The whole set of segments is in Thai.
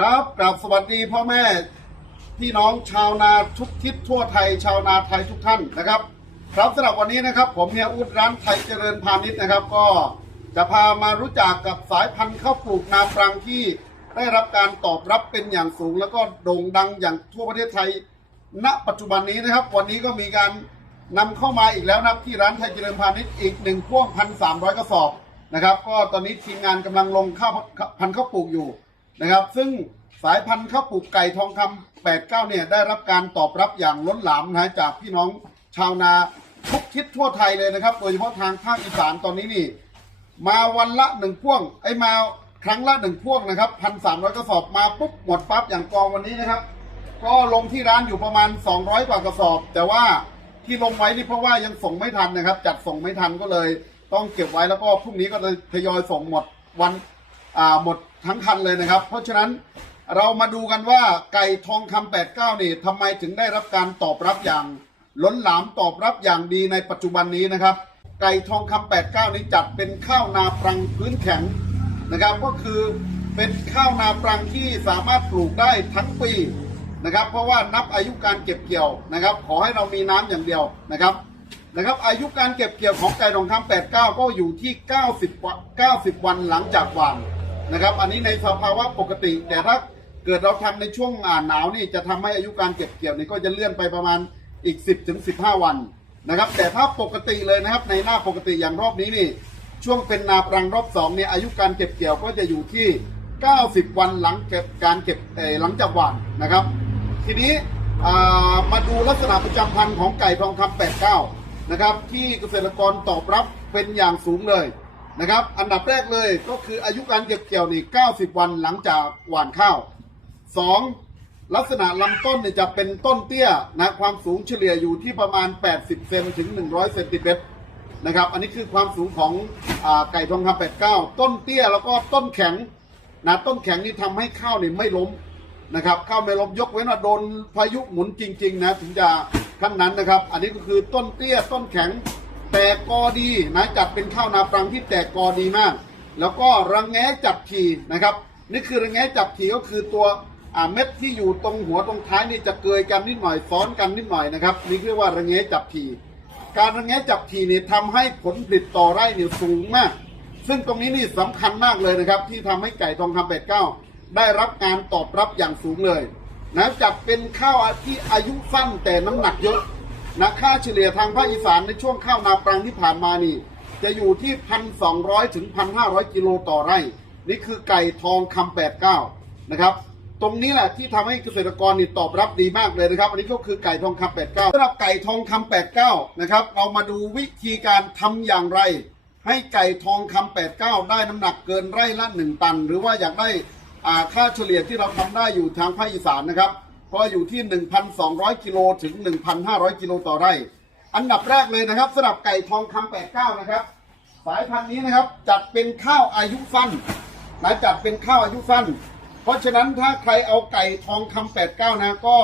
ครับกราบสวัสดีพ่อแม่พี่น้องชาวนาทุกทิศทั่วไทย ชาวนาไทยทุกท่านนะครับ ครับสำหรับวันนี้นะครับ ผมเฮียอุดร้านไทยเจริญพาณิชย์นะครับ ก็จะพามารู้จักกับสายพันธุ์ข้าวปลูกนาปรังที่ได้รับการตอบรับเป็นอย่างสูง แล้วก็โด่งดังอย่างทั่วประเทศไทย ณ ปัจจุบันนี้นะครับ วันนี้ก็มีการนำเข้ามาอีกแล้วนะครับที่ร้านไทยเจริญพาณิชย์อีกหนึ่งพ่วงพันสามร้อยกระสอบนะครับ ก็ตอนนี้ทีมงานกำลังลงข้าวพันธุ์ข้าวปลูกอยู่ นะครับ ซึ่งสายพันธุ์ข้าวปลูกไก่ทองคำ89 เนี่ยได้รับการตอบรับอย่างล้นหลามนะฮะจากพี่น้องชาวนาทุกทิศทั่วไทยเลยนะครับ โดยเฉพาะทางภาคอีสานตอนนี้นี่ มาวันละหนึ่งพ่วง ไอ้มาครั้งละหนึ่งพ่วงนะครับพันสามร้อยกระสอบมาปุ๊บหมดปั๊บอย่างกองวันนี้นะครับ ก็ลงที่ร้านอยู่ประมาณ 200 กว่ากระสอบ แต่ว่าที่ลงไว้นี่เพราะว่ายังส่งไม่ทันนะครับ จัดส่งไม่ทันก็เลย ต้องเก็บไว้แล้วก็พรุ่งนี้ก็เลยทยอยส่งหมดวันอ่าหมด ทั้งคันเลยนะครับ เพราะฉะนั้นเรามาดูกันว่าไก่ทองคำ89นี่ทำไมถึงได้รับการตอบรับอย่างล้นหลามตอบรับอย่างดีในปัจจุบันนี้นะครับ ไก่ทองคำ89นี้จัดเป็นข้าวนาปรังพื้นแข็งนะครับ ก็คือเป็นข้าวนาปรังที่สามารถปลูกได้ทั้งปีนะครับ เพราะว่านับอายุการเก็บเกี่ยวนะครับ ขอให้เรามีน้ำอย่างเดียวนะครับนะครับ อายุการเก็บเกี่ยวของไก่ทองคำ89ก็อยู่ที่ 90 90 วันหลังจากหว่าน นะครับ อันนี้ในสภาวะปกติ แต่ถ้าเกิดเราทำในช่วงหนาวนี่จะทำให้อายุการเก็บเกี่ยวนี่ก็จะเลื่อนไปประมาณอีก 10ถึง15วันนะครับ แต่ถ้าปกติเลยนะครับในหน้าปกติอย่างรอบนี้นี่ ช่วงเป็นนาปรังรอบสองเนี่ยอายุการเก็บเกี่ยวก็จะอยู่ที่ 90 วันหลังเก็บการเก็บหลังจากหว่านนะครับ ทีนี้มาดูลักษณะประจำพันธุ์ของไก่ทองคำ89 นะครับ ที่เกษตรกรตอบรับเป็นอย่างสูงเลย นะครับ อันดับแรกเลยก็คืออายุการเก็บเกี่ยวนี่90 วันหลังจากหว่านข้าว 2. ลักษณะลำต้นเนี่ยจะเป็นต้นเตี้ยนะความสูงเฉลี่ยอยู่ที่ประมาณ 80 เซนถึง 100 เซนติเมตรนะครับ อันนี้คือความสูงของอไก่ทองคำ89 ต้นเตี้ยแล้วก็ต้นแข็งนะต้นแข็งนี่ทำให้ข้าวเนี่ยไม่ล้มนะครับ ข้าวไม่ล้มยกเว้นว่าโดนพายุหมุนจริง ๆ นะถึงจะขั้นนั้นนะครับ อันนี้ก็คือต้นเตี้ยต้นแข็ง แตกกอดีนะจัดเป็นข้าวนาปรังที่แตกกอดีมาก แล้วก็ระแงจับทีนะครับ นี่คือระแงจับทีก็คือตัวเม็ดที่อยู่ตรงหัวตรงท้ายนี่จะเกยกันนิดหน่อยซ้อนกันนิดหน่อยนะครับนี่เรียกว่าระแงจับทีการระแงจับทีนี่ทำให้ผลผลิตต่อไร่เนี่ยสูงมาก ซึ่งตรงนี้นี่สำคัญมากเลยนะครับ ที่ทำให้ไก่ทองคำเป็ดเก้าได้รับการตอบรับอย่างสูงเลยนะจัดเป็นข้าวที่อายุสั้นแต่น้ำหนักเยอะ นะค่าเฉลี่ยทางภาคอีสานในช่วงข้าวนาปรังที่ผ่านมานี่ จะอยู่ที่พันสองร้อยถึงพันห้าร้อยกิโลต่อไร่ นี่คือไก่ทองคำแปดเก้านะครับ ตรงนี้แหละที่ทำให้เกษตรกรนี่ตอบรับดีมากเลยนะครับ อันนี้ก็คือไก่ทองคำแปดเก้าสำหรับไก่ทองคำแปดเก้านะครับ เรามาดูวิธีการทำอย่างไร ให้ไก่ทองคำแปดเก้าได้น้ำหนักเกินไร่ละหนึ่งตัน หรือว่าอยากได้ค่าเฉลี่ยที่เราทำได้อยู่ทางภาคอีสานนะครับ ก็อยู่ที่ 1,200 กิโลถึง 1,500 กิโลต่อไร่ อันดับแรกเลยนะครับสำหรับไก่ทองคำ89 นะครับ สายพันธุ์นี้นะครับจัดเป็นข้าวอายุสั้นนะจัดเป็นข้าวอายุสั้น เพราะฉะนั้นถ้าใครเอาไก่ทองคำ89 นะก็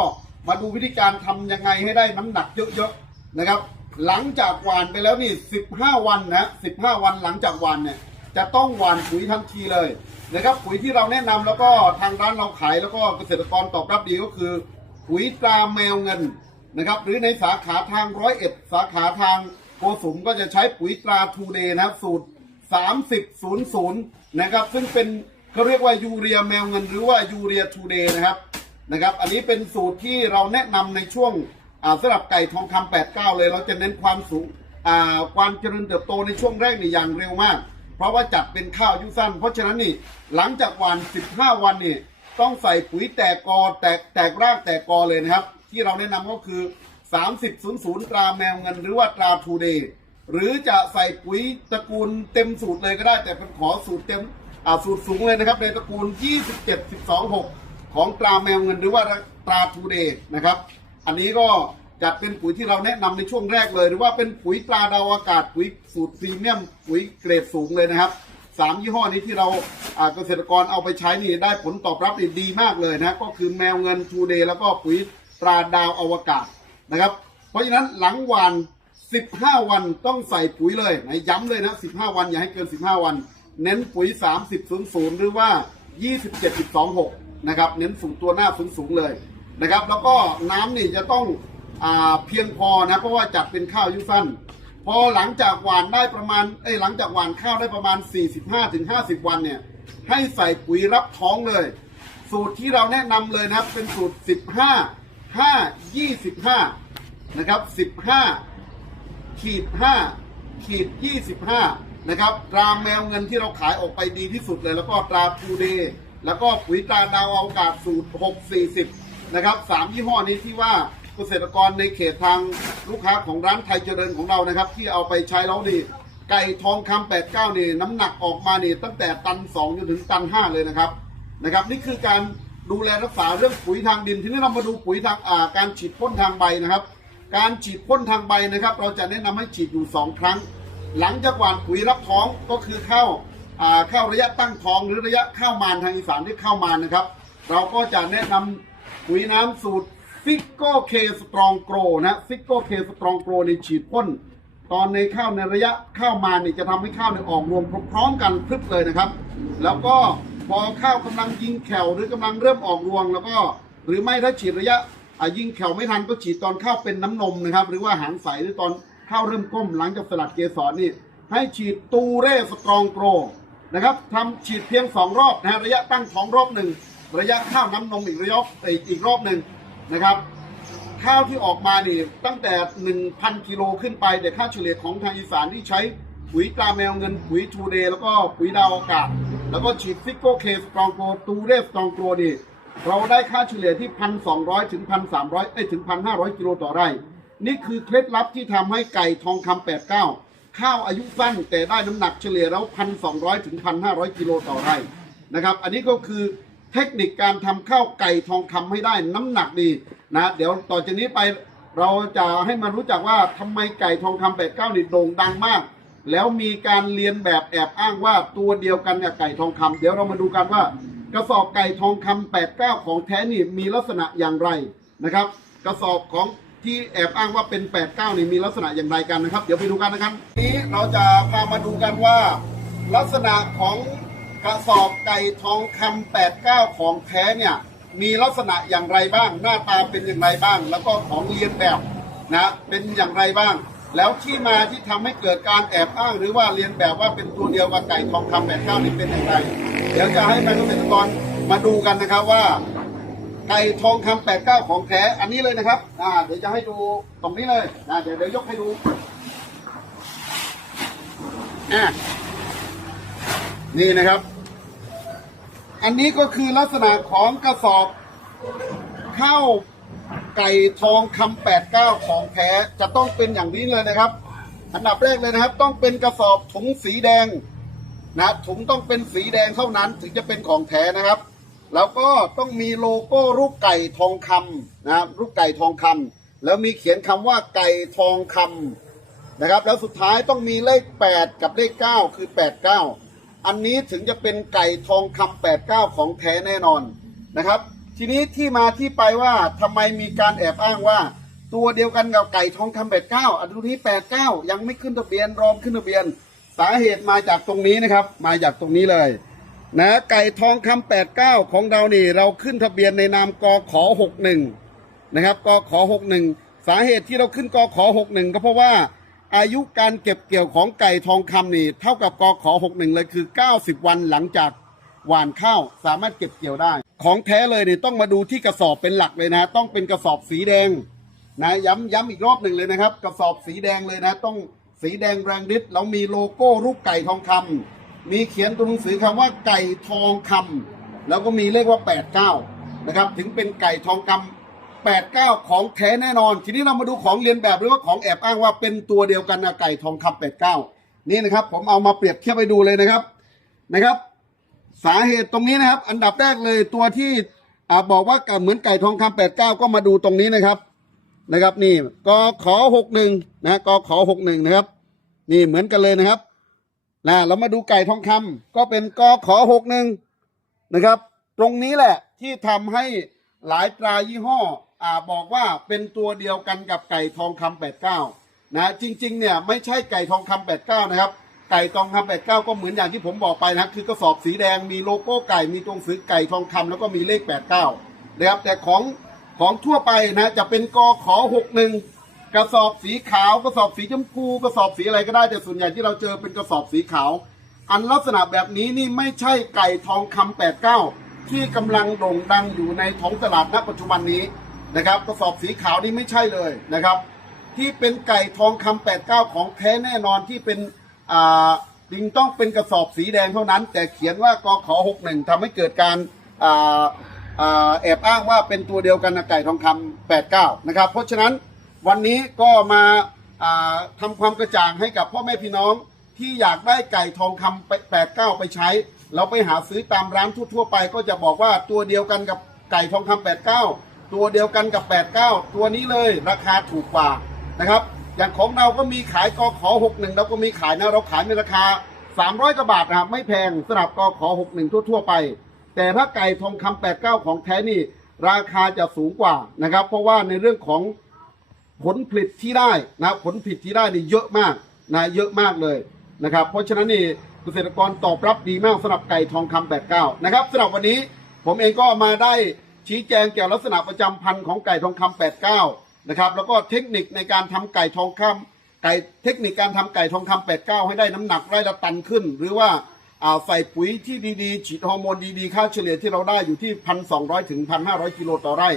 มาดูวิธีการทำยังไงให้ได้น้ำหนักเยอะๆนะครับ หลังจากหวานไปแล้วนี่ 15 วันนะ 15 วันหลังจากหวานเนี่ย จะต้องหว่านปุ๋ยทันทีเลยนะครับปุ๋ยที่เราแนะนำแล้วก็ทางร้านเราขายแล้วก็เกษตรกรตอบรับดีก็คือปุ๋ยตราแมวเงินนะครับหรือในสาขาทางร้อยเอ็ดสาขาทางโกสุมก็จะใช้ปุ๋ยตราทูเดย์นะครับสูตร 3000นะครับซึ่งเป็นเขาเรียกว่ายูเรียแมวเงินหรือว่ายูเรียทูเดย์นะครับนะครับ อันนี้เป็นสูตรที่เราแนะนำในช่วงอ่าสำหรับไก่ทองคำ89 เลย เราจะเน้นความสูงความเจริญเติบโตในช่วงแรกนี่อย่างเร็วมาก เพราะว่าจัดเป็นข้าวอายุสั้น เพราะฉะนั้นนี่หลังจากหวาน 15 วันนี่ต้องใส่ปุ๋ยแตกกอแตกแตกรากแตกกอเลยนะครับ ที่เราแนะนำก็คือ 3000 ตราแมวเงินหรือว่าตราทูเดย์หรือจะใส่ปุ๋ยตระกูลเต็มสูตรเลยก็ได้ แต่เป็นขอสูตรเต็มอ่าสูตรสูงเลยนะครับ ในตระกูล 27 12 6 ของตราแมวเงินหรือว่าตราทูเดย์นะครับ อันนี้ก็ จัดเป็นปุ๋ยที่เราแนะนำในช่วงแรกเลย หรือว่าเป็นปุ๋ยตราดาวอากาศปุ๋ยสูตรพรีเมียมปุ๋ยเกรดสูงเลยนะครับสามยี่ห้อนี้ที่เราเกษตรกรเอาไปใช้นี่ได้ผลตอบรับดีมากเลยนะก็คือแมวเงินทูเดย์แล้วก็ปุ๋ยตราดาวอวกาศนะครับ เพราะฉะนั้นหลังหวาน 15 วันต้องใส่ปุ๋ยเลยนะย้ำเลยนะ 15 วันอย่าให้เกิน 15 วัน เน้นปุ๋ย 30 00 หรือว่า 27.26 นะครับ เน้นสูงตัวหน้าสูงๆเลยนะครับ แล้วก็น้ำนี่จะต้อง เพียงพอนะเพราะว่าจัดเป็นข้าวอายุสั้น พอหลังจากหว่านได้ประมาณเอ้หลังจากหว่านข้าวได้ประมาณ 45-50 วันเนี่ยให้ใส่ปุ๋ยรับท้องเลย สูตรที่เราแนะนำเลยนะครับเป็นสูตร 15 5 25 นะครับ 15 ขีด 5 ขีด 25 นะครับตราแมวเงินที่เราขายออกไปดีที่สุดเลย แล้วก็ตราทูเดย์แล้วก็ปุ๋ยตราดาวอวกาศสูตร 640 นะครับสามยี่ห้อนี้ที่ว่า เกษตรกรในเขตทางลูกค้าของร้านไทยเจริญของเรานะครับ ที่เอาไปใช้แล้วดีไก่ทองคำ89นี่น้ำหนักออกมานี่ตั้งแต่ตัน2จนถึงตัน5เลยนะครับนะครับ นี่คือการดูแลรักษาเรื่องปุ๋ยทางดิน ทีนี้เรามาดูปุ๋ยทางอ่าการฉีดพ่นทางใบนะครับ การฉีดพ่นทางใบนะครับ เราจะแนะนำให้ฉีดอยู่ 2 ครั้ง หลังจากหว่านปุ๋ยรับท้องก็คือเข้าอ่าเข้าระยะตั้งท้อง หรือระยะเข้ามานทางอีสานที่เข้ามานนะครับ เราก็จะแนะนำปุ๋ยน้ำสูตร ฟิกโก้เคสตรองโกรนะฟิกโก้เคสตรองโกรในฉีดพ่นตอนในข้าวในระยะข้าวมาเนี่ยจะทำให้ข้าวเนี่ยออกรวงพร้อมกันพรึบเลยนะครับ แล้วก็พอข้าวกำลังยิงแขวหรือกำลังเริ่มออกรวง แล้วก็หรือไม่ถ้าฉีดระยะยิงแขวไม่ทันก็ฉีดตอนข้าวเป็นน้ำนมนะครับ หรือว่าหางใสหรือตอนข้าวเริ่มก้มหลังจากสลัดเกสรนี่ ให้ฉีดตูเร่สตรองโกรนะครับทำฉีดเพียงสองรอบนะฮะระยะตั้งท้องรอบหนึ่งระยะข้าวน้ำนมอีกระยะอีกอีกรอบหนึ่ง นะครับ ข้าวที่ออกมานี่ตั้งแต่ 1,000 กิโลขึ้นไป แต่ค่าเฉลี่ยของทางอีสานที่ใช้ปุ๋ยตาแมวเงินปุ๋ยทูเดย์แล้วก็ปุ๋ยดาวอากาศ แล้วก็ฉีดฟิกโกเคสตรองโกตูเรสตรองโกนี่เราได้ค่าเฉลี่ยที่ 1,200 ถึง 1,300 เอ้ยถึง 1,500 กิโลต่อไร่ นี่คือเคล็ดลับที่ทำให้ไก่ทองคำ89 ข้าวอายุสั้นแต่ได้น้ำหนักเฉลี่ยแล้ว 1,200 ถึง 1,500 กิโลต่อไร่นะครับ อันนี้ก็คือ เทคนิคการทำข้าวไก่ทองคำให้ได้น้ำหนักดีนะเดี๋ยวต่อจากนี้ไปเราจะให้มารู้จักว่าทำไมไก่ทองคำ89นี่โด่งดังมาก แล้วมีการเรียนแบบแอบอ้างว่าตัวเดียวกันกับไก่ทองคำเดี๋ยวเรามาดูกันว่า กระสอบไก่ทองคำ89ของแท้นี่มีลักษณะอย่างไรนะครับ กระสอบของที่แอบอ้างว่าเป็น 89 นี่มีลักษณะอย่างไรกันนะครับ เดี๋ยวไปดูกันนะครับ นี้เราจะพามาดูกันว่า ลักษณะของ กระสอบไก่ทองคำ89ของแท้เนี่ยมีลักษณะอย่างไรบ้าง หน้าตาเป็นอย่างไรบ้าง แล้วก็ของเรียนแบบนะเป็นอย่างไรบ้าง แล้วที่มาที่ทำให้เกิดการแอบอ้างหรือว่าเรียนแบบว่าเป็นตัวเดียวกับไก่ทองคำ89นี่เป็นอย่างไร เดี๋ยวจะให้แฟนเกษตรกรมาดูกันนะครับว่าไก่ทองคำ89ของแท้อันนี้เลยนะครับอ่าเดี๋ยวจะให้ดูตรงนี้เลยอ่าเดี๋ยวเดี๋ยวยกให้ดูอ่า นี่นะครับ อันนี้ก็คือลักษณะของกระสอบข้าวไก่ทองคำ89ของแท้จะต้องเป็นอย่างนี้เลยนะครับ อันดับแรกเลยนะครับ ต้องเป็นกระสอบถุงสีแดงนะถุงต้องเป็นสีแดงเท่านั้นถึงจะเป็นของแท้นะครับ แล้วก็ต้องมีโลโก้รูปไก่ทองคำนะครับรูปไก่ทองคำแล้วมีเขียนคำว่าไก่ทองคำนะครับ แล้วสุดท้ายต้องมีเลข 8 กับเลข 9 คือ 89 อันนี้ถึงจะเป็นไก่ทองคำ89ของแท้แน่นอนนะครับ ทีนี้ที่มาที่ไปว่าทำไมมีการแอบอ้างว่า ตัวเดียวกันกับไก่ทองคำ89อันนี้89ยังไม่ขึ้นทะเบียนรอมขึ้นทะเบียน สาเหตุมาจากตรงนี้นะครับ มาจากตรงนี้เลยนะไก่ทองคำ89ของเรานี่ เราขึ้นทะเบียนในนามกขอ61นะครับกขอ61สาเหตุที่เราขึ้นกขอ61ก็เพราะว่า อายุการเก็บเกี่ยวของไก่ทองคำนี่เท่ากับกขอ61 เลยคือ 90 วันหลังจากหว่านข้าวสามารถเก็บเกี่ยวได้ ของแท้เลยเนี่ยต้องมาดูที่กระสอบเป็นหลักเลยนะ ต้องเป็นกระสอบสีแดงนะย้ำย้ำอีกรอบหนึ่งเลยนะครับ กระสอบสีแดงเลยนะ ต้องสีแดงแรงฤทธิ์แล้วมีโลโก้รูปไก่ทองคำมีเขียนตัวหนังสือคำว่าไก่ทองคำแล้วก็มีเลขว่า 89 นะครับ ถึงเป็นไก่ทองคำ 89 ของแท้แน่นอน ทีนี้เรามาดูของเรียนแบบหรือว่าของแอบอ้างว่าเป็นตัวเดียวกันนะไก่ทองคำ89 นี่นะครับ ผมเอามาเปรียบเทียบให้ดูเลยนะครับนะครับ สาเหตุตรงนี้นะครับ อันดับแรกเลยตัวที่อ่าบอกว่าเหมือนไก่ทองคำ89 ก็มาดูตรงนี้นะครับนะครับ นี่กขอหกหนึ่งนะกขอหกหนึ่งนะครับ นี่เหมือนกันเลยนะครับนะเรามาดูไก่ทองคำก็เป็นกขอหกหนึ่งนะครับ ตรงนี้แหละที่ทำให้หลายตรายี่ห้อ อ่าบอกว่าเป็นตัวเดียวกันกับไก่ทองคำแปดเก้านะจริงๆเนี่ยไม่ใช่ไก่ทองคำแปดเก้านะครับไก่ทองคำแปดเก้าก็เหมือนอย่างที่ผมบอกไปนะคือกระสอบสีแดงมีโลโก้ไก่มีตัวงสือไก่ทองคำแล้วก็มีเลขแปดเก้านะครับแต่ของของทั่วไปนะจะเป็นกอขอหกหนึ่งกระสอบสีขาวกระสอบสีชมพูกระสอบสีอะไรก็ได้แต่ส่วนใหญ่ที่เราเจอเป็นกระสอบสีขาว อันลักษณะแบบนี้นี่ไม่ใช่ไก่ทองคำแปดเก้าที่กำลังโด่งดังอยู่ในท้องตลาดณปัจจุบันนี้ นะครับกระสอบสีขาวนี่ไม่ใช่เลยนะครับ ที่เป็นไก่ทองคำแปดเก้าของแท้แน่นอนที่เป็นอ่าจริงต้องเป็นกระสอบสีแดงเท่านั้น แต่เขียนว่ากขอหกหนึ่งทำให้เกิดการอ่าอ่าแอบอ้างว่าเป็นตัวเดียวกันกับไก่ทองคำแปดเก้านะครับ เพราะฉะนั้นวันนี้ก็มาอ่าทำความกระจ่างให้กับพ่อแม่พี่น้องที่อยากได้ไก่ทองคำแปดเก้าไปใช้ เราไปหาซื้อตามร้านทั่วๆไปก็จะบอกว่าตัวเดียวกันกับไก่ทองคำแปดเก้า ตัวเดียวกันกับแปดเก้าตัวนี้เลยราคาถูกกว่านะครับ อย่างของเราก็มีขายกอขอหกหนึ่งเราก็มีขายนะเราขายในราคา 300กว่าบาทนะครับไม่แพงสำหรับกอขอหกหนึ่งทั่ว ๆ ไป แต่ถ้าไก่ทองคำแปดเก้าของแท้นี่ราคาจะสูงกว่านะครับ เพราะว่าในเรื่องของผลผลิตที่ได้นะผลผลิตที่ได้นี่เยอะมากนะเยอะมากเลยนะครับ เพราะฉะนั้นนี่เกษตรกรตอบรับดีมากสำหรับไก่ทองคำแปดเก้านะครับสำหรับวันนี้ผมเองก็มาได้ ชี้แจงเกี่ยวกับลักษณะประจำพันธุ์ของไก่ทองคำแปดเก้านะครับแล้วก็เทคนิคในการทำไก่ทองคำไก่เทคนิคการทำไก่ทองคำแปดเก้าให้ได้น้ำหนักไร่ละตันขึ้น หรือว่าอ่าใส่ปุ๋ยที่ดีๆฉีดฮอร์โมนดีๆ ค่าเฉลี่ยที่เราได้อยู่ที่พันสองร้อยถึงพันห้าร้อยกิโลต่อไร่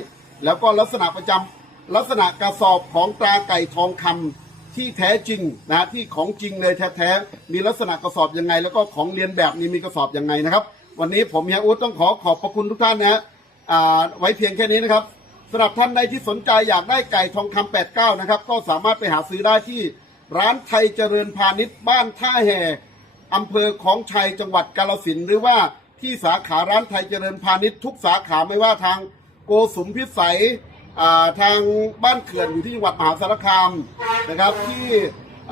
แล้วก็ลักษณะประจำลักษณะกระสอบของตราไก่ทองคำที่แท้จริงนะที่ของจริงเลยแท้ๆมีลักษณะกระสอบยังไง แล้วก็ของเรียนแบบนี้มีกระสอบยังไงนะครับ วันนี้ผมเฮียอุ๊ดต้องขอขอบพระคุณทุกท่านนะ ไว้เพียงแค่นี้นะครับสำหรับท่านใดที่สนใจอยากได้ไก่ทองคำ89นะครับ ก็สามารถไปหาซื้อได้ที่ร้านไทยเจริญพาณิชย์บ้านท่าแห่อำเภอของชัยจังหวัดกาฬสินหรือว่าที่สาขาร้านไทยเจริญพาณิชย์ทุกสาขาไม่ว่าทางโกสุมพิสัยทางบ้านเขื่อนอยู่ที่จังหวัดมหาสารคามนะครับ ที่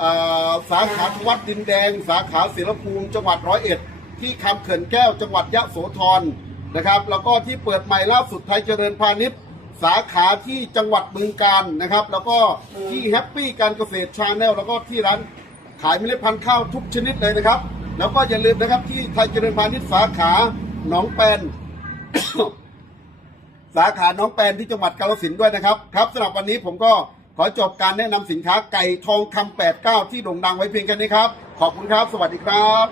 อ่าสาขาทวัดดินแดง สาขาเสรภูมิจังหวัดร้อยเอ็ด ที่คำเขื่อนแก้วจังหวัดยะโสธร นะครับ แล้วก็ที่เปิดใหม่ล่าสุดไทยเจริญพาณิชย์ สาขาที่จังหวัดบึงการนะครับ แล้วก็ที่แฮปปี้การเกษตรชาแนลแล้วก็ที่ร้านขายเมล็ดพันธุ์ข้าวทุกชนิดเลยนะครับ แล้วก็อย่าลืมนะครับที่ไทยเจริญพาณิชย์สาขาหนองแปนสาขาน้องแปนที่จังหวัดกาฬสินธุ์ด้วยนะครับ ครับสำหรับวันนี้ผมก็ขอจบการแนะนำสินค้าไก่ทองคำ89 ที่โด่งดังไว้เพียงแค่นี้ครับ ขอบคุณครับ สวัสดีครับ